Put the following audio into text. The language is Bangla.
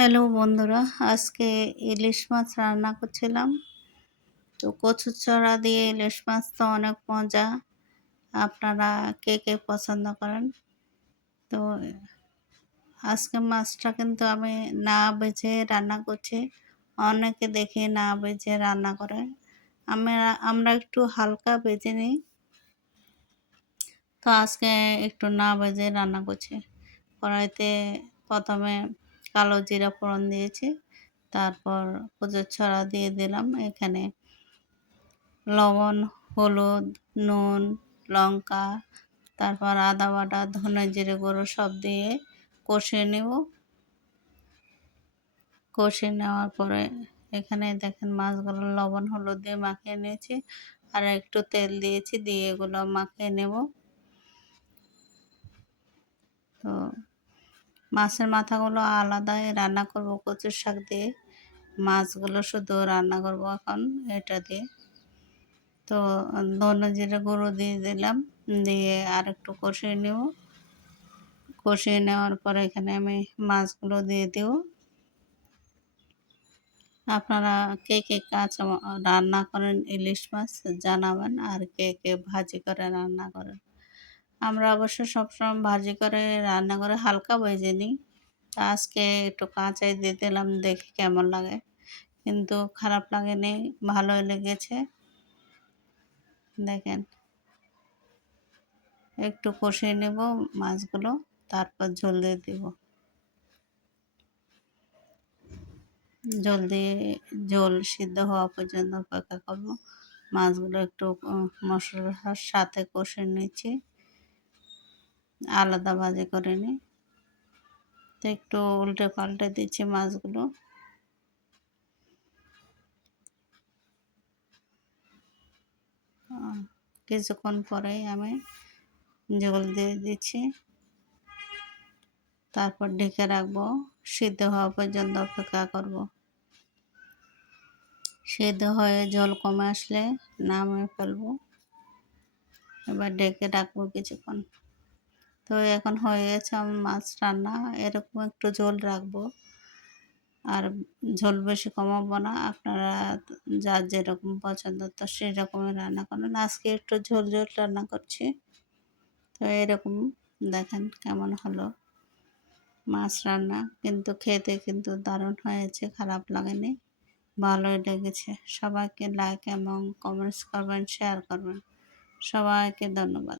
হ্যালো বন্ধুরা, আজকে ইলিশ মাছ রান্না করছিলাম। তো কচুচড়া দিয়ে ইলিশ মাছ তো অনেক মজা। আপনারা কে কে পছন্দ করেন? তো আজকে মাছটা কিন্তু আমি না ভেজে রান্না করছি। অনেকে দেখি না ভেজে রান্না করে। আমরা একটু হালকা ভেজে নিই। তো আজকে একটু না ভেজে রান্না করছি। কড়াইতে প্রথমে কালো জিরা ফোড়ন দিয়েছি, তারপর কচুর ছড়া দিয়ে দিলাম। এখানে লবণ, হলুদ, নুন, লঙ্কা, তারপর আদা বাটা, ধনে জিরে গুঁড়ো সব দিয়ে কষিয়ে নেব। কষিয়ে নেওয়ার পরে এখানে দেখেন মাছগুলো লবণ হলুদ দিয়ে মাখিয়ে নিয়েছি, আর একটু তেল দিয়েছি, দিয়ে এগুলো মাখিয়ে নেব। তো মাছের মাথাগুলো আলাদাই রান্না করব কচুর শাক দিয়ে, মাছগুলো শুধু রান্না করব এখন এটা দিয়ে। তো ধনে জিরে গুঁড়ো দিয়ে দিলাম, দিয়ে আর একটু কষিয়ে নেব। কষিয়ে নেওয়ার পরে এখানে আমি মাছগুলো দিয়ে দেব। আপনারা কে কে কাঁচা রান্না করেন ইলিশ মাছ জানাবেন, আর কে কে ভাজি করে রান্না করেন। আমরা অবশ্য সবসময় ভাজি করে রান্না করে হালকা ভেজে নিই। তা আজকে একটু কাঁচাই দিয়ে দিলাম, দেখি কেমন লাগে, কিন্তু খারাপ লাগেনি, ভালোই লেগেছে। দেখেন একটু কষিয়ে নেব মাছগুলো, তারপর ঝোল দিয়ে দেব। ঝোল সিদ্ধ হওয়া পর্যন্ত অপেক্ষা করব। মাছগুলো একটু মশলার সাথে কষে নিচ্ছি, আলাদা ভাজি করে নিই। তো একটু উল্টে পাল্টে দিচ্ছি মাছগুলো। কিছুক্ষণ পরেই আমি ঝোল দিয়ে দিচ্ছি, তারপর ঢেকে রাখবো। সিদ্ধ হওয়া পর্যন্ত অপেক্ষা করব। সিদ্ধ হয়ে ঝোল কমে আসলে নামিয়ে ফেলবো। এবার ঢেকে রাখবো কিছুক্ষণ। তো এখন হয়ে গেছে আমার মাছ রান্না। এরকম একটু ঝোল রাখবো, আর ঝোল বেশি কমাবো না। আপনারা যার যেরকম পছন্দ তো সেই রকমই রান্না করেন। আজকে একটু ঝোল ঝোল রান্না করছি। তো এরকম দেখেন কেমন হলো মাছ রান্না, কিন্তু খেতে কিন্তু দারুণ হয়েছে, খারাপ লাগেনি, ভালোই লেগেছে। সবাইকে লাইক এবং কমেন্টস করবেন, শেয়ার করবেন। সবাইকে ধন্যবাদ।